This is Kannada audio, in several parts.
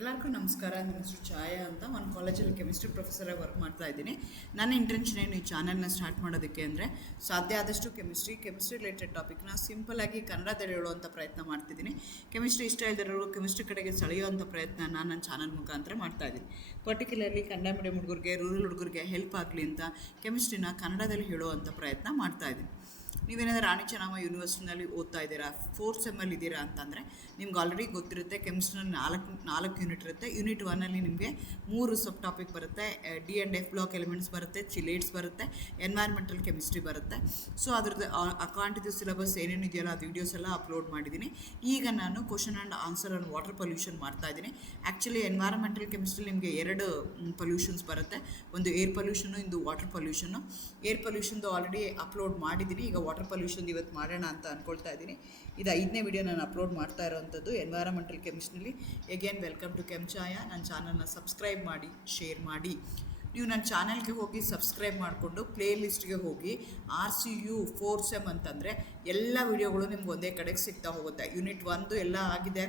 ಎಲ್ಲರಿಗೂ ನಮಸ್ಕಾರ. ನನ್ನ ಹೆಸರು ಛಾಯಾ ಅಂತ. ಒಂದು ಕಾಲೇಜಲ್ಲಿ ಕೆಮಿಸ್ಟ್ರಿ ಪ್ರೊಫೆಸರಾಗಿ ವರ್ಕ್ ಮಾಡ್ತಾ ಇದ್ದೀನಿ. ನನ್ನ ಇಂಟೆನ್ಷನ್ ಏನು ಈ ಚಾನಲ್ನ ಸ್ಟಾರ್ಟ್ ಮಾಡೋದಕ್ಕೆ ಅಂದರೆ, ಸಾಧ್ಯ ಆದಷ್ಟು ಕೆಮಿಸ್ಟ್ರಿ ರಿಲೇಟೆಡ್ ಟಾಪಿಕ್ನ ಸಿಂಪಲಾಗಿ ಕನ್ನಡದಲ್ಲಿ ಹೇಳುವಂಥ ಪ್ರಯತ್ನ ಮಾಡ್ತಿದ್ದೀನಿ. ಕೆಮಿಸ್ಟ್ರಿ ಇಷ್ಟ ಇದ್ದರೂ ಕೆಮಿಸ್ಟ್ರಿ ಕಡೆಗೆ ಸೆಳೆಯುವಂಥ ಪ್ರಯತ್ನ ನಾನು ನನ್ನ ಚಾನಲ್ ಮುಖಾಂತರ ಮಾಡ್ತಾಯಿದ್ದೀನಿ. ಪರ್ಟಿಕ್ಯುಲರ್ಲಿ ಕನ್ನಡ ಮೀಡಿಯಂ ಹುಡುಗರಿಗೆ, ರೂರಲ್ ಹುಡುಗರಿಗೆ ಹೆಲ್ಪ್ ಆಗಲಿ ಅಂತ ಕೆಮಿಸ್ಟ್ರಿನ ಕನ್ನಡದಲ್ಲಿ ಹೇಳುವಂಥ ಪ್ರಯತ್ನ ಮಾಡ್ತಾಯಿದ್ದೀನಿ. ನೀವೇನಾದರೂ ರಾಣಿ ಚೆನ್ನಮ್ಮ ಯೂನಿವರ್ಸಿಟಿನಲ್ಲಿ ಓದ್ತಾ ಇದ್ದೀರಾ, 4th ಸೆಮ್ಮಲ್ಲಿ ಇದ್ದೀರಾ ಅಂತಂದರೆ ನಿಮ್ಗೆ ಆಲ್ರೆಡಿ ಗೊತ್ತಿರುತ್ತೆ. ಕೆಮಿಸ್ಟ್ರಿನಲ್ಲಿ ನಾಲ್ಕು ಯೂನಿಟ್ ಇರುತ್ತೆ. ಯೂನಿಟ್ 1ಅಲ್ಲಿ ನಿಮಗೆ 3 ಸಬ್ ಟಾಪಿಕ್ ಬರುತ್ತೆ. D&F ಬ್ಲಾಕ್ ಎಲಿಮೆಂಟ್ಸ್ ಬರುತ್ತೆ, ಚಿಲೇಟ್ಸ್ ಬರುತ್ತೆ, ಎನ್ವೈರ್ಮೆಂಟಲ್ ಕೆಮಿಸ್ಟ್ರಿ ಬರುತ್ತೆ. ಸೊ ಅದ್ರದ್ದು ಅಕಾಂಟಿವ್ ಸಿಲೆಬಸ್ ಏನೇನು ಇದೆಯಲ್ಲ ಆ ವೀಡಿಯೋಸ್ ಎಲ್ಲ ಅಪ್ಲೋಡ್ ಮಾಡಿದ್ದೀನಿ. ಈಗ ನಾನು question and answer on water pollution ಮಾಡ್ತಾ ಇದ್ದೀನಿ. ಆ್ಯಕ್ಚುಲಿ ಎನ್ವೈರ್ಮೆಂಟಲ್ ಕೆಮಿಸ್ಟ್ರಿ ನಿಮಗೆ 2 ಪೊಲ್ಯೂಷನ್ಸ್ ಬರುತ್ತೆ. ಒಂದು ಏರ್ ಪೊಲ್ಯೂಷನು, ಇಂದು ವಾಟರ್ ಪೊಲ್ಯೂಷನು. ಏರ್ ಪೊಲ್ಯೂಷನ್ದು ಆಲ್ರೆಡಿ ಅಪ್ಲೋಡ್ ಮಾಡಿದ್ದೀನಿ. ಈಗ ವಾಟರ್ ಪೊಲ್ಯೂಷನ್ ಇವತ್ತು ಮಾಡೋಣ ಅಂತ ಅಂದ್ಕೊಳ್ತಾ ಇದ್ದೀನಿ. ಇದು 5ನೇ ವಿಡಿಯೋ ನಾನು ಅಪ್ಲೋಡ್ ಮಾಡ್ತಾ ಇರೋವಂಥದ್ದು ಎನ್ವೈರಮೆಂಟಲ್ ಕೆಮಿಸ್ಟ್ರಿಲಿ. ಎಗೇನ್ ವೆಲ್ಕಮ್ ಟು ಕೆಮ್ಚಾಯಾ. ನನ್ನ ಚಾನಲ್ನ ಸಬ್ಸ್ಕ್ರೈಬ್ ಮಾಡಿ, ಶೇರ್ ಮಾಡಿ. ನೀವು ನನ್ನ ಚಾನಲ್ಗೆ ಹೋಗಿ ಸಬ್ಸ್ಕ್ರೈಬ್ ಮಾಡಿಕೊಂಡು ಪ್ಲೇ ಲಿಸ್ಟ್ಗೆ ಹೋಗಿ RCU 4th ಸೆಮ್ ಅಂತಂದರೆ ಎಲ್ಲ ವಿಡಿಯೋಗಳು ನಿಮ್ಗೆ ಒಂದೇ ಕಡೆಗೆ ಸಿಗ್ತಾ ಹೋಗುತ್ತೆ. ಯೂನಿಟ್ 1 ಎಲ್ಲ ಆಗಿದೆ.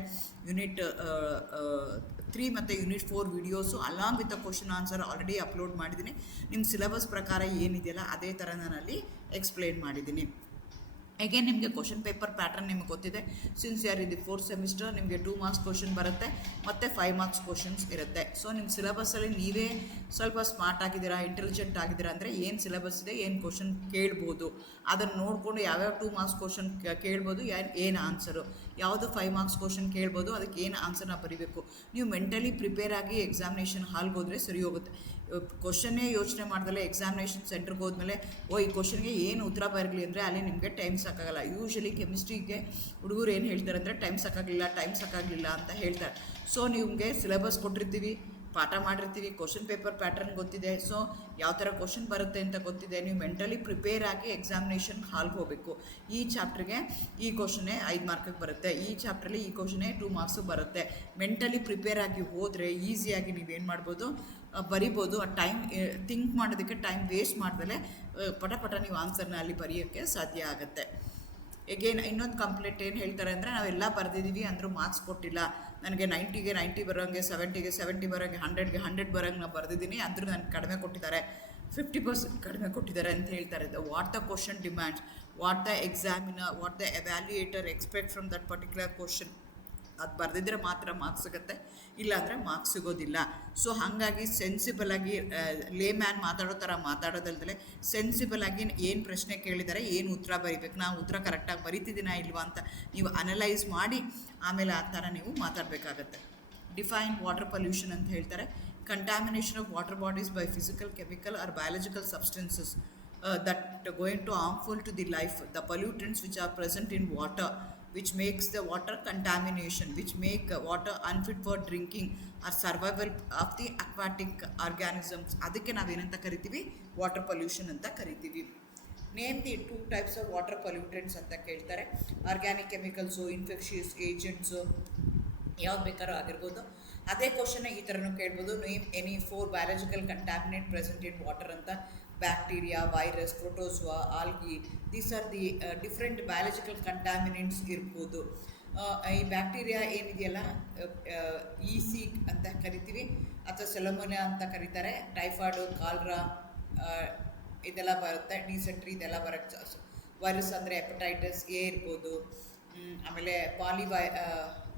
ಯೂನಿಟ್ 3 ಮತ್ತು unit 4 videos along with question answer already upload ಮಾಡಿದ್ದೀನಿ. ನಿಮ್ಮ ಸಿಲೆಬಸ್ ಪ್ರಕಾರ ಏನಿದೆಯಲ್ಲ ಅದೇ ಥರ ನಾನಲ್ಲಿ ಎಕ್ಸ್ಪ್ಲೇನ್ ಮಾಡಿದ್ದೀನಿ. ಅಗೇನ್ ನಿಮಗೆ ಕ್ವಶನ್ ಪೇಪರ್ ಪ್ಯಾಟರ್ನ್ ನಿಮಗೆ ಗೊತ್ತಿದೆ. ಸಿನ್ಸ್ ಯಾರು ಇದು 4th ಸೆಮಿಸ್ಟರ್ ನಿಮಗೆ 2 ಮಾರ್ಕ್ಸ್ ಕ್ವಶನ್ ಬರುತ್ತೆ ಮತ್ತು 5 ಮಾರ್ಕ್ಸ್ ಕ್ವಶನ್ಸ್ ಇರುತ್ತೆ. ಸೊ ನಿಮ್ಮ ಸಿಲೆಬಸ್ಸಲ್ಲಿ ನೀವೇ ಸ್ವಲ್ಪ ಸ್ಮಾರ್ಟ್ ಆಗಿದ್ದೀರಾ, ಇಂಟೆಲಿಜೆಂಟ್ ಆಗಿದ್ದೀರಾ ಅಂದರೆ ಏನು ಸಿಲೆಬಸ್ ಇದೆ, ಏನು ಕ್ವಶನ್ ಕೇಳ್ಬೋದು, ಅದನ್ನು ನೋಡಿಕೊಂಡು ಯಾವ್ಯಾವ 2 ಮಾರ್ಕ್ಸ್ ಕ್ವಶನ್ ಕೇಳ್ಬೋದು, ಏನು ಆನ್ಸರು, ಯಾವುದು 5 ಮಾರ್ಕ್ಸ್ ಕ್ವಶನ್ ಕೇಳ್ಬೋದು, ಅದಕ್ಕೆ ಏನು ಆನ್ಸರ್ನ ಬರೀಬೇಕು. ನೀವು ಮೆಂಟಲಿ ಪ್ರಿಪೇರ್ ಆಗಿ ಎಕ್ಸಾಮಿನೇಷನ್ ಹಾಲ್ಗೆ ಹೋದರೆ ಸರಿ ಹೋಗುತ್ತೆ. ಕ್ವಶನ್ನೇ ಯೋಚನೆ ಮಾಡ್ದಲೆ ಎಕ್ಸಾಮಿನೇಷನ್ ಸೆಂಟ್ರಿಗೆ ಹೋದ್ಮೇಲೆ ಈ ಕ್ವಶನ್ಗೆ ಏನು ಉತ್ತರ ಬರಲಿ ಅಂದರೆ ಅಲ್ಲಿ ನಿಮಗೆ ಟೈಮ್ ಸಾಕಾಗಲ್ಲ. ಯೂಶಲಿ ಕೆಮಿಸ್ಟ್ರಿಗೆ ಹುಡುಗರು ಏನು ಹೇಳ್ತಾರೆ ಅಂದರೆ ಟೈಮ್ ಸಾಕಾಗಲಿಲ್ಲ ಅಂತ ಹೇಳ್ತಾರೆ. ಸೊ ನಿಮಗೆ ಸಿಲೆಬಸ್ ಕೊಟ್ಟಿರ್ತೀವಿ, ಪಾಠ ಮಾಡಿರ್ತೀವಿ, ಕ್ವಶನ್ ಪೇಪರ್ ಪ್ಯಾಟರ್ನ್ ಗೊತ್ತಿದೆ. ಸೊ ಯಾವ ಥರ ಕ್ವಶನ್ ಬರುತ್ತೆ ಅಂತ ಗೊತ್ತಿದೆ. ನೀವು ಮೆಂಟಲಿ ಪ್ರಿಪೇರ್ ಆಗಿ ಎಕ್ಸಾಮಿನೇಷನ್ ಹಾಲ್ಗೆ ಹೋಗಬೇಕು. ಈ ಚಾಪ್ಟ್ರಿಗೆ ಈ ಕ್ವಶನ್ನೇ 5 ಮಾರ್ಕಿಗೆ ಬರುತ್ತೆ, ಈ ಚಾಪ್ಟ್ರಲ್ಲಿ ಈ ಕ್ವಶನ್ನೇ 2 ಮಾರ್ಕ್ಸು ಬರುತ್ತೆ. ಮೆಂಟಲಿ ಪ್ರಿಪೇರ್ ಆಗಿ ಹೋದರೆ ಈಸಿಯಾಗಿ ನೀವೇನು ಮಾಡ್ಬೋದು, ಬರಿಬೋದು. ಆ ಟೈಮ್ ಥಿಂಕ್ ಮಾಡೋದಕ್ಕೆ ಟೈಮ್ ವೇಸ್ಟ್ ಮಾಡ್ದಲೇ ಪಟ ನೀವು ಆನ್ಸರ್ನ ಅಲ್ಲಿ ಬರೆಯೋಕ್ಕೆ ಸಾಧ್ಯ ಆಗುತ್ತೆ. ಎಗೇನ್ ಇನ್ನೊಂದು ಕಂಪ್ಲೇಂಟ್ ಏನು ಹೇಳ್ತಾರೆ ಅಂದರೆ, ನಾವೆಲ್ಲ ಬರೆದಿದ್ದೀವಿ ಅಂದರೂ ಮಾರ್ಕ್ಸ್ ಕೊಟ್ಟಿಲ್ಲ. ನನಗೆ 90ಗೆ 90 ಬರೋಂಗೆ, 70ಗೆ 70 ಬರೋಂಗೆ, 100ಗೆ 100 ಬರೋಂಗೆ ನಾನು ಬರೆದಿದ್ದೀನಿ, ಅಂದರೂ ನನಗೆ ಕಡಿಮೆ ಕೊಟ್ಟಿದ್ದಾರೆ, 50% ಕಡಿಮೆ ಕೊಟ್ಟಿದ್ದಾರೆ ಅಂತ ಹೇಳ್ತಾರೆ. What the question demands, what the examiner, what the evaluator expect from that particular question, ಅದು ಬರೆದಿದ್ರೆ ಮಾತ್ರ ಮಾರ್ಕ್ಸ್ ಸಿಗುತ್ತೆ, ಇಲ್ಲಾಂದರೆ ಮಾರ್ಕ್ಸ್ ಸಿಗೋದಿಲ್ಲ. ಸೊ ಹಾಗಾಗಿ ಸೆನ್ಸಿಬಲಾಗಿ ಲೇಮ್ಯಾನ್ ಮಾತಾಡೋ ಥರ ಮಾತಾಡೋದಲ್ದಲೆ ಸೆನ್ಸಿಬಲಾಗಿ ಏನು ಪ್ರಶ್ನೆ ಕೇಳಿದ್ದಾರೆ, ಏನು ಉತ್ತರ ಬರೀಬೇಕು, ನಾವು ಉತ್ತರ ಕರೆಕ್ಟಾಗಿ ಬರೀತಿದ್ದೀನಾ ಇಲ್ವಾ ಅಂತ ನೀವು ಅನಲೈಸ್ ಮಾಡಿ ಆಮೇಲೆ ಆ ಥರ ನೀವು ಮಾತಾಡಬೇಕಾಗತ್ತೆ. ಡಿಫೈನ್ ವಾಟರ್ ಪೊಲ್ಯೂಷನ್ ಅಂತ ಹೇಳ್ತಾರೆ. Contamination of water bodies by physical, chemical or biological substances that going to harmful to the life, the pollutants which are present in water which makes the water contamination, which make water unfit for drinking or survival of the aquatic organisms. ಅದಕ್ಕೆ ನಾವೇನಂತ ಕರಿತೀವಿ, ವಾಟರ್ ಪೊಲ್ಯೂಷನ್ ಅಂತ ಕರಿತೀವಿ. Name the 2 types of water pollutants ಅಂತ ಕೇಳ್ತಾರೆ. ಆರ್ಗ್ಯಾನಿಕ್ ಕೆಮಿಕಲ್ಸು, ಇನ್ಫೆಕ್ಷಿಯಸ್ ಏಜೆಂಟ್ಸು, ಯಾವ್ದು ಬೇಕಾದ್ರೂ ಆಗಿರ್ಬೋದು. ಅದೇ ಕ್ವಶನ್ ಈ ಥರನೂ ಕೇಳ್ಬೋದು. Name any 4 biological contaminate present in water ಅಂತ. Bacteria, virus, protozoa, algae, these are the different biological contaminants ಇರ್ಬೋದು. ಈ ಬ್ಯಾಕ್ಟೀರಿಯಾ ಏನಿದೆಯಲ್ಲ, EC ಅಂತ ಕರಿತೀವಿ ಅಥವಾ ಸೆಲಮೋನಿಯಾ ಅಂತ ಕರೀತಾರೆ. ಟೈಫಾಯ್ಡು, ಕಾಲ್ರಾ ಇದೆಲ್ಲ ಬರುತ್ತೆ, ಡಿಸೆಂಟ್ರಿ ಇದೆಲ್ಲ ಬರೋಕ್ಕೆ. ವೈರಸ್ ಅಂದರೆ ಹೆಪಟೈಟಿಸ್ A ಇರ್ಬೋದು. ಆಮೇಲೆ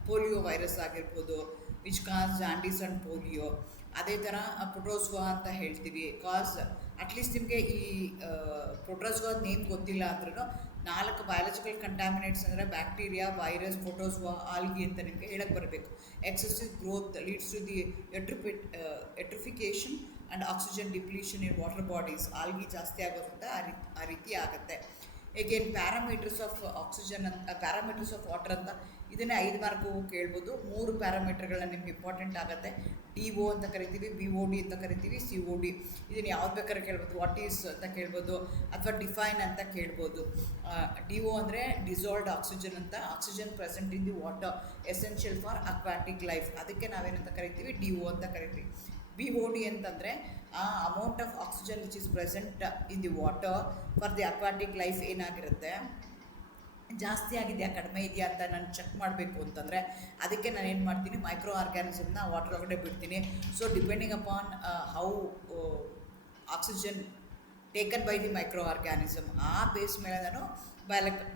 ಪೋಲಿಯೋ ವೈರಸ್ ಆಗಿರ್ಬೋದು, which cause jaundice and polio. ಅದೇ ಥರ ಪ್ರೋಟೋಜುವಾ ಅಂತ ಹೇಳ್ತೀವಿ. ಅಟ್ಲೀಸ್ಟ್ ನಿಮಗೆ ಈ ಪ್ರೋಟೋಜುವಾ ನೇಮ್ ಗೊತ್ತಿಲ್ಲ ಅಂದ್ರೂ 4 ಬಯಾಲಜಿಕಲ್ ಕಂಟ್ಯಾಮಿನೇಟ್ಸ್ ಅಂದರೆ ಬ್ಯಾಕ್ಟೀರಿಯಾ, ವೈರಸ್, ಪ್ರೋಟೋಜುವಾ, ಆಲ್ಗಿ ಅಂತ ನಿಮಗೆ ಹೇಳಕ್ಕೆ ಬರಬೇಕು. Excessive growth leads to the eutrophication and oxygen depletion in water bodies. Algae ಜಾಸ್ತಿ ಆಗೋದ್ರಿಂದ ಆ ರೀತಿ ಆಗುತ್ತೆ. ಎಗೇನ್ ಪ್ಯಾರಾಮೀಟರ್ಸ್ ಆಫ್ ಆಕ್ಸಿಜನ್ ಅಂತ, ಪ್ಯಾರಾಮೀಟರ್ಸ್ ಆಫ್ ವಾಟರ್ ಅಂತ, ಇದನ್ನೇ 5 ಮಾರ್ಕು ಕೇಳ್ಬೋದು. 3 ಪ್ಯಾರಾಮೀಟರ್ಗಳನ್ನ ನಿಮ್ಗೆ ಇಂಪಾರ್ಟೆಂಟ್ ಆಗುತ್ತೆ. DO ಅಂತ ಕರಿತೀವಿ, BOD ಅಂತ ಕರಿತೀವಿ, COD. ಇದನ್ನು ಯಾವ್ದು ಬೇಕಾದ್ರೆ ಕೇಳ್ಬೋದು. ವಾಟ್ ಈಸ್ ಅಂತ ಕೇಳ್ಬೋದು ಅಥವಾ ಡಿಫೈನ್ ಅಂತ ಕೇಳ್ಬೋದು. DO ಅಂದರೆ ಡಿಸಾಲ್ವ್ಡ್ ಆಕ್ಸಿಜನ್ ಅಂತ, oxygen present in the water essential for aquatic life, ಅದಕ್ಕೆ ನಾವೇನಂತ ಕರಿತೀವಿ, DO ಅಂತ ಕರಿತೀವಿ. BOD ಅಂತಂದರೆ amount of oxygen which is present in the water for the aquatic life ಏನಾಗಿರುತ್ತೆ, ಜಾಸ್ತಿ ಆಗಿದೆಯಾ ಕಡಿಮೆ ಇದೆಯಾ ಅಂತ ನಾನು ಚೆಕ್ ಮಾಡಬೇಕು ಅಂತಂದರೆ ಅದಕ್ಕೆ ನಾನು ಏನು ಮಾಡ್ತೀನಿ, ಮೈಕ್ರೋ ಆರ್ಗ್ಯಾನಿಸಮ್ನ ವಾಟರ್ ಒಳಗಡೆ ಬಿಡ್ತೀನಿ. So depending upon how oxygen taken by the micro organism, ಆ ಬೇಸ್ ಮೇಲೆ ನಾನು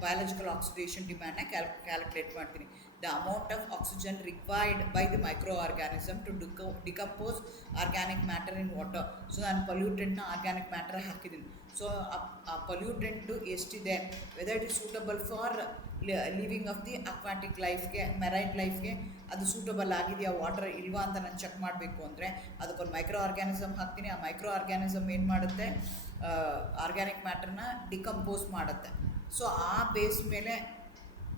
ಬಯಾಲಜಿಕಲ್ ಆಕ್ಸಿಡೇಷನ್ ಡಿಮ್ಯಾಂಡ್ನ ಕ್ಯಾಲ್ಕುಲೇಟ್ ಮಾಡ್ತೀನಿ. The amount of oxygen required by the micro organism to decompose organic matter in water. So ನಾನು ಪೊಲ್ಯೂಟೆಂಟ್ನ ಆರ್ಗ್ಯಾನಿಕ್ ಮ್ಯಾಟರ್ ಹಾಕಿದ್ದೀನಿ. ಸೊ ಆ ಪೊಲ್ಯೂಟೆಂಟು ಎಷ್ಟಿದೆ, whether it is suitable for living of the aquatic ಲೈಫ್ಗೆ, ಮೆರೈನ್ ಲೈಫ್ಗೆ ಅದು ಸೂಟಬಲ್ ಆಗಿದೆಯಾ ವಾಟರ್ ಇಲ್ವಾ ಅಂತ ನಾನು ಚೆಕ್ ಮಾಡಬೇಕು ಅಂದರೆ ಅದಕ್ಕೊಂದು ಮೈಕ್ರೋ ಆರ್ಗ್ಯಾನಿಸಮ್ ಹಾಕ್ತೀನಿ. ಆ ಮೈಕ್ರೋ ಆರ್ಗ್ಯಾನಿಸಮ್ ಏನು ಮಾಡುತ್ತೆ, ಆರ್ಗ್ಯಾನಿಕ್ ಮ್ಯಾಟರ್ನ ಡಿಕಂಪೋಸ್ ಮಾಡುತ್ತೆ. ಸೊ ಆ ಬೇಸ್ ಮೇಲೆ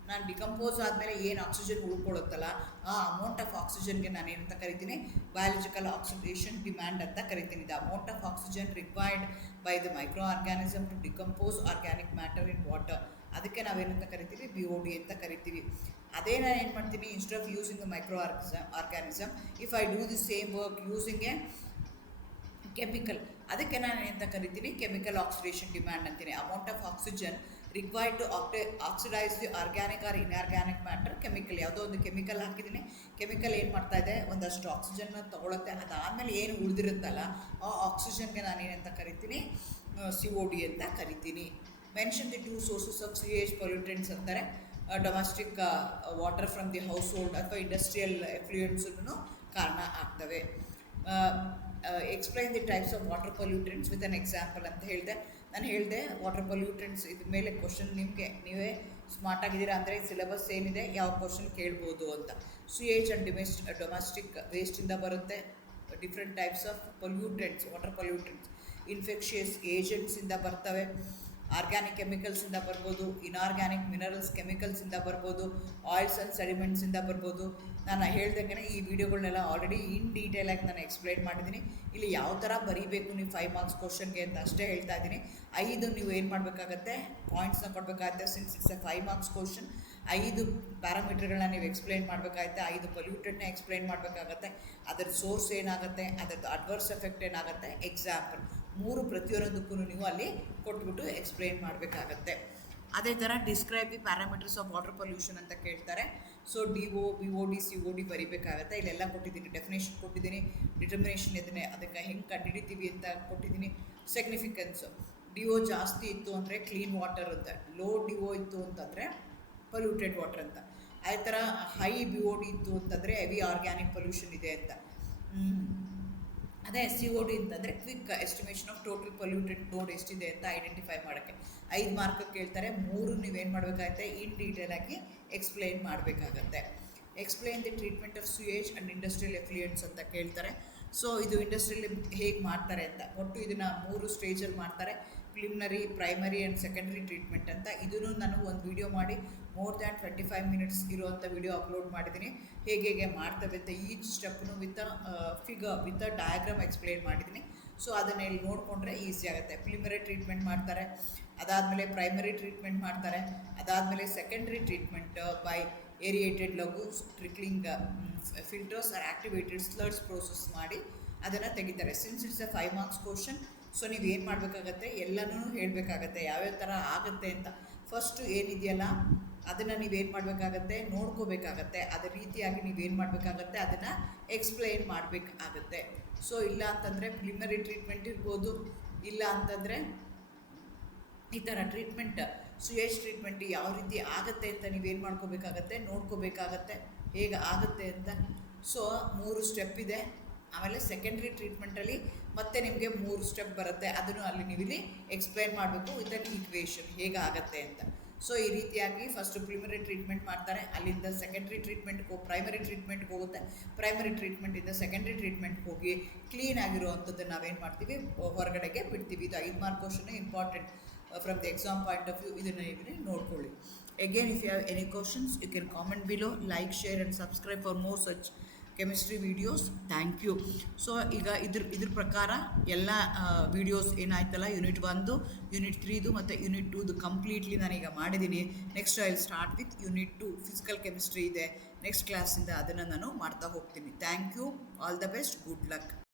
ನಾನು ಡಿಕಂಪೋಸ್ ಆದಮೇಲೆ ಏನು ಆಕ್ಸಿಜನ್ ಉಳ್ಕೊಳ್ಳುತ್ತಲ್ಲ, ಆ ಅಮೌಂಟ್ ಆಫ್ ಆಕ್ಸಿಜನ್ಗೆ ನಾನು ಏನಂತ ಕರಿತೀನಿ, ಬಯಾಲಜಿಕಲ್ ಆಕ್ಸಿಡೇಷನ್ ಡಿಮ್ಯಾಂಡ್ ಅಂತ ಕರಿತೀನಿ. The amount of oxygen required by the micro organism to decompose organic matter in water, ಅದಕ್ಕೆ ನಾವೇನಂತ ಕರಿತೀವಿ, BOD ಅಂತ ಕರಿತೀವಿ. ಅದೇ ನಾನು ಏನು ಮಾಡ್ತೀನಿ, instead of using the microorganism, if I do the same work using a chemical, ಅದಕ್ಕೆ ನಾನು ಏನಂತ ಕರಿತೀನಿ, ಕೆಮಿಕಲ್ ಆಕ್ಸಿಡೇಷನ್ ಡಿಮ್ಯಾಂಡ್ ಅಂತೀನಿ. Amount of oxygen required to oxidise the organic or inorganic matter chemical. ಯಾವುದೋ ಒಂದು ಕೆಮಿಕಲ್ ಹಾಕಿದ್ದೀನಿ, ಕೆಮಿಕಲ್ ಏನು ಮಾಡ್ತಾ ಇದೆ, ಒಂದಷ್ಟು ಆಕ್ಸಿಜನ್ನ ತೊಗೊಳುತ್ತೆ. ಅದಾದಮೇಲೆ ಏನು ಉಳಿದಿರುತ್ತಲ್ಲ ಆ ಆಕ್ಸಿಜನ್ಗೆ ನಾನು ಏನಂತ ಕರಿತೀನಿ, COD ಅಂತ ಕರಿತೀನಿ. Mention the 2 sources of CH pollutants ಅಂತಾರೆ. Domestic water from the household ಅಥವಾ ಇಂಡಸ್ಟ್ರಿಯಲ್ ಎಫ್ಲೂಯೆಂಟ್ಸೂ ಕಾರಣ ಆಗ್ತವೆ. Explain the types of water pollutants with an example ಅಂತ ಹೇಳಿದೆ. ನಾನು ಹೇಳಿದೆ ವಾಟರ್ ಪೊಲ್ಯೂಟೆಂಟ್ಸ್ ಇದ್ರ ಮೇಲೆ ಕ್ವಶನ್ ನಿಮಗೆ ನೀವೇ ಸ್ಮಾರ್ಟ್ ಆಗಿದ್ದೀರಾ ಅಂದರೆ ಸಿಲೆಬಸ್ ಏನಿದೆ ಯಾವ ಕ್ವಶನ್ ಕೇಳ್ಬೋದು ಅಂತ. CH ಆ್ಯಂಡ್ ಡೊಮೆಸ್ಟಿಕ್ ವೇಸ್ಟಿಂದ ಬರುತ್ತೆ. Different types of pollutants, water pollutants infectious ಏಜೆಂಟ್ಸಿಂದ ಬರ್ತವೆ, ಆರ್ಗ್ಯಾನಿಕ್ ಕೆಮಿಕಲ್ಸಿಂದ ಬರ್ಬೋದು, ಇನ್ಆರ್ಗ್ಯಾನಿಕ್ ಮಿನರಲ್ಸ್ ಕೆಮಿಕಲ್ಸಿಂದ ಬರ್ಬೋದು, ಆಯಿಲ್ಸ್ ಆ್ಯಂಡ್ ಸೆಡಿಮೆಂಟ್ಸಿಂದ ಬರ್ಬೋದು. ನಾನು ಹೇಳ್ದಂಗೆ ಈ ವಿಡಿಯೋಗಳನ್ನೆಲ್ಲ ಆಲ್ರೆಡಿ ಇನ್ ಡೀಟೇಲಾಗಿ ನಾನು ಎಕ್ಸ್ಪ್ಲೈನ್ ಮಾಡಿದ್ದೀನಿ. ಇಲ್ಲಿ ಯಾವ ಥರ ಬರೀಬೇಕು ನೀವು 5 ಮಾರ್ಕ್ಸ್ ಕ್ವಶನ್ಗೆ ಅಂತ ಅಷ್ಟೇ ಹೇಳ್ತಾ ಇದ್ದೀನಿ. 5 ನೀವು ಏನು ಮಾಡಬೇಕಾಗತ್ತೆ, ಪಾಯಿಂಟ್ಸ್ನ ಕೊಡಬೇಕಾಗತ್ತೆ. Since it's a 5 marks question, 5 ಪ್ಯಾರಾಮೀಟರ್ಗಳನ್ನ ನೀವು ಎಕ್ಸ್ಪ್ಲೈನ್ ಮಾಡಬೇಕಾಗತ್ತೆ, 5 ಪೊಲ್ಯೂಟೆಂಟ್ನ ಎಕ್ಸ್ಪ್ಲೈನ್ ಮಾಡಬೇಕಾಗತ್ತೆ, ಅದರ ಸೋರ್ಸ್ ಏನಾಗುತ್ತೆ, ಅದರದ್ದು ಅಡ್ವರ್ಸ್ ಎಫೆಕ್ಟ್ ಏನಾಗುತ್ತೆ, ಎಕ್ಸಾಂಪಲ್ 3 ಪ್ರತಿಯೊಂದಕ್ಕೂ ನೀವು ಅಲ್ಲಿ ಕೊಟ್ಬಿಟ್ಟು ಎಕ್ಸ್ಪ್ಲೈನ್ ಮಾಡಬೇಕಾಗತ್ತೆ. ಅದೇ ಥರ describe the parameters of water pollution ಅಂತ ಕೇಳ್ತಾರೆ. So DO, BOD, COD ಬರೀಬೇಕಾಗತ್ತೆ. ಇಲ್ಲೆಲ್ಲ ಕೊಟ್ಟಿದ್ದೀನಿ, ಡೆಫಿನೇಷನ್ ಕೊಟ್ಟಿದ್ದೀನಿ, ಡಿಟರ್ಮಿನೇಷನ್ ಇದನ್ನೇ ಅದಕ್ಕೆ ಹೆಂಗೆ ಕಂಡುಹಿಡಿತೀವಿ ಅಂತ ಕೊಟ್ಟಿದ್ದೀನಿ. ಸಿಗ್ನಿಫಿಕೆನ್ಸು, DO ಜಾಸ್ತಿ ಇತ್ತು ಅಂದರೆ ಕ್ಲೀನ್ ವಾಟರ್ ಅಂತ, ಲೋ DO ಇತ್ತು ಅಂತಂದರೆ ಪೊಲ್ಯೂಟೆಡ್ ವಾಟರ್ ಅಂತ. ಅದೇ ಥರ ಹೈ BOD ಇತ್ತು ಅಂತಂದರೆ ಹೆವಿ ಆರ್ಗ್ಯಾನಿಕ್ ಪೊಲ್ಯೂಷನ್ ಇದೆ ಅಂತ. ಅದೇ COD ಅಂತಂದರೆ quick estimation of total polluted load ಎಷ್ಟಿದೆ ಅಂತ ಐಡೆಂಟಿಫೈ ಮಾಡೋಕ್ಕೆ. 5 ಮಾರ್ಕ್ ಕೇಳ್ತಾರೆ, 3 ನೀವೇನು ಮಾಡಬೇಕಾಗುತ್ತೆ, ಇನ್ ಡೀಟೇಲಾಗಿ ಎಕ್ಸ್ಪ್ಲೈನ್ ಮಾಡಬೇಕಾಗತ್ತೆ. Explain the treatment of sewage and industrial effluents ಅಂತ ಕೇಳ್ತಾರೆ. ಸೊ ಇದು ಇಂಡಸ್ಟ್ರಿಯಲ್ಲಿ ಹೇಗೆ ಮಾಡ್ತಾರೆ ಅಂತ, ಒಟ್ಟು ಇದನ್ನು 3 ಸ್ಟೇಜಲ್ಲಿ ಮಾಡ್ತಾರೆ. Preliminary, primary and secondary treatment ಅಂತ. ಇದನ್ನು ನಾನು ಒಂದು ವಿಡಿಯೋ ಮಾಡಿ ಮೋರ್ ದ್ಯಾನ್ 25 ಮಿನಿಟ್ಸ್ ಇರುವಂಥ ವಿಡಿಯೋ ಅಪ್ಲೋಡ್ ಮಾಡಿದ್ದೀನಿ. ಹೇಗೆ ಮಾಡ್ತವೆ ಅಂತ each ಸ್ಟೆಪ್ನು with figure with diagram explain ಮಾಡಿದ್ದೀನಿ. ಸೊ ಅದನ್ನು ಇಲ್ಲಿ ನೋಡಿಕೊಂಡ್ರೆ ಈಸಿ ಆಗುತ್ತೆ. ಪ್ರಿಲಿಮಿನರಿ ಟ್ರೀಟ್ಮೆಂಟ್ ಮಾಡ್ತಾರೆ, ಅದಾದಮೇಲೆ ಪ್ರೈಮರಿ ಟ್ರೀಟ್ಮೆಂಟ್ ಮಾಡ್ತಾರೆ, ಅದಾದಮೇಲೆ secondary treatment by aerated lagoons, trickling filters or activated sludge process ಮಾಡಿ ಅದನ್ನು ತೆಗಿತಾರೆ. Since it's a 5 marks question, so ನೀವು ಏನು ಮಾಡಬೇಕಾಗತ್ತೆ, ಎಲ್ಲನೂ ಹೇಳಬೇಕಾಗತ್ತೆ ಯಾವ್ಯಾವ ಥರ ಆಗುತ್ತೆ ಅಂತ. ಫಸ್ಟು ಏನಿದೆಯಲ್ಲ ಅದನ್ನು ನೀವೇನು ಮಾಡಬೇಕಾಗತ್ತೆ, ನೋಡ್ಕೋಬೇಕಾಗತ್ತೆ. ಅದೇ ರೀತಿಯಾಗಿ ನೀವೇನು ಮಾಡಬೇಕಾಗತ್ತೆ, ಅದನ್ನು ಎಕ್ಸ್ಪ್ಲೈನ್ ಮಾಡಬೇಕಾಗತ್ತೆ. ಸೊ ಇಲ್ಲ ಅಂತಂದರೆ ಪ್ರಿಲಿಮಿನರಿ ಟ್ರೀಟ್ಮೆಂಟ್ ಇರ್ಬೋದು, ಇಲ್ಲ ಅಂತಂದರೆ ಈ ಥರ ಟ್ರೀಟ್ಮೆಂಟ್ ಸ್ಯೂಯೇಜ್ ಟ್ರೀಟ್ಮೆಂಟ್ ಯಾವ ರೀತಿ ಆಗುತ್ತೆ ಅಂತ ನೀವೇನು ಮಾಡ್ಕೋಬೇಕಾಗತ್ತೆ, ನೋಡ್ಕೋಬೇಕಾಗತ್ತೆ ಹೇಗೆ ಆಗುತ್ತೆ ಅಂತ. ಸೊ 3 ಸ್ಟೆಪ್ ಇದೆ. ಆಮೇಲೆ ಸೆಕೆಂಡ್ರಿ ಟ್ರೀಟ್ಮೆಂಟಲ್ಲಿ ಮತ್ತೆ ನಿಮಗೆ 3 ಸ್ಟೆಪ್ ಬರುತ್ತೆ, ಅದನ್ನು ಅಲ್ಲಿ ನೀವು ಇಲ್ಲಿ ಎಕ್ಸ್ಪ್ಲೈನ್ ಮಾಡಬೇಕು ವಿತ್ ಅನ್ ಈಕ್ವೇಷನ್ ಹೇಗೆ ಆಗುತ್ತೆ ಅಂತ. ಸೊ ಈ ರೀತಿಯಾಗಿ ಫಸ್ಟು ಪ್ರಿಲಿಮಿನರಿ ಟ್ರೀಟ್ಮೆಂಟ್ ಮಾಡ್ತಾರೆ, ಅಲ್ಲಿಂದ ಸೆಕೆಂಡ್ರಿ ಟ್ರೀಟ್ಮೆಂಟ್ಗೆ ಪ್ರೈಮರಿ ಟ್ರೀಟ್ಮೆಂಟ್ಗೆ ಹೋಗುತ್ತೆ, ಪ್ರೈಮರಿ ಟ್ರೀಟ್ಮೆಂಟಿಂದ ಸೆಕೆಂಡ್ರಿ ಟ್ರೀಟ್ಮೆಂಟ್ಗೆ ಹೋಗಿ ಕ್ಲೀನ್ ಆಗಿರುವಂಥದ್ದನ್ನು ನಾವೇನು ಮಾಡ್ತೀವಿ, ಹೊರಗಡೆಗೆ ಬಿಡ್ತೀವಿ. ಇದು 5 mark question important from the exam point of view. ಇದನ್ನು ನೀವು ನೋಡ್ಕೊಳ್ಳಿ. Again if you have any questions you can comment below, like, share and subscribe for more such chemistry videos. Thank you. So ಈಗ ಇದ್ರ ಪ್ರಕಾರ ಎಲ್ಲ ವೀಡಿಯೋಸ್ ಏನಾಯ್ತಲ್ಲ, ಯೂನಿಟ್ 1, ಯೂನಿಟ್ 3 ಮತ್ತು ಯೂನಿಟ್ 2 ಕಂಪ್ಲೀಟ್ಲಿ ನಾನೀಗ ಮಾಡಿದ್ದೀನಿ. Next I will start with unit 2 physical chemistry ಇದೆ. ನೆಕ್ಸ್ಟ್ ಕ್ಲಾಸಿಂದ ಅದನ್ನು ನಾನು ಮಾಡ್ತಾ ಹೋಗ್ತೀನಿ. Thank you. All the best. Good luck.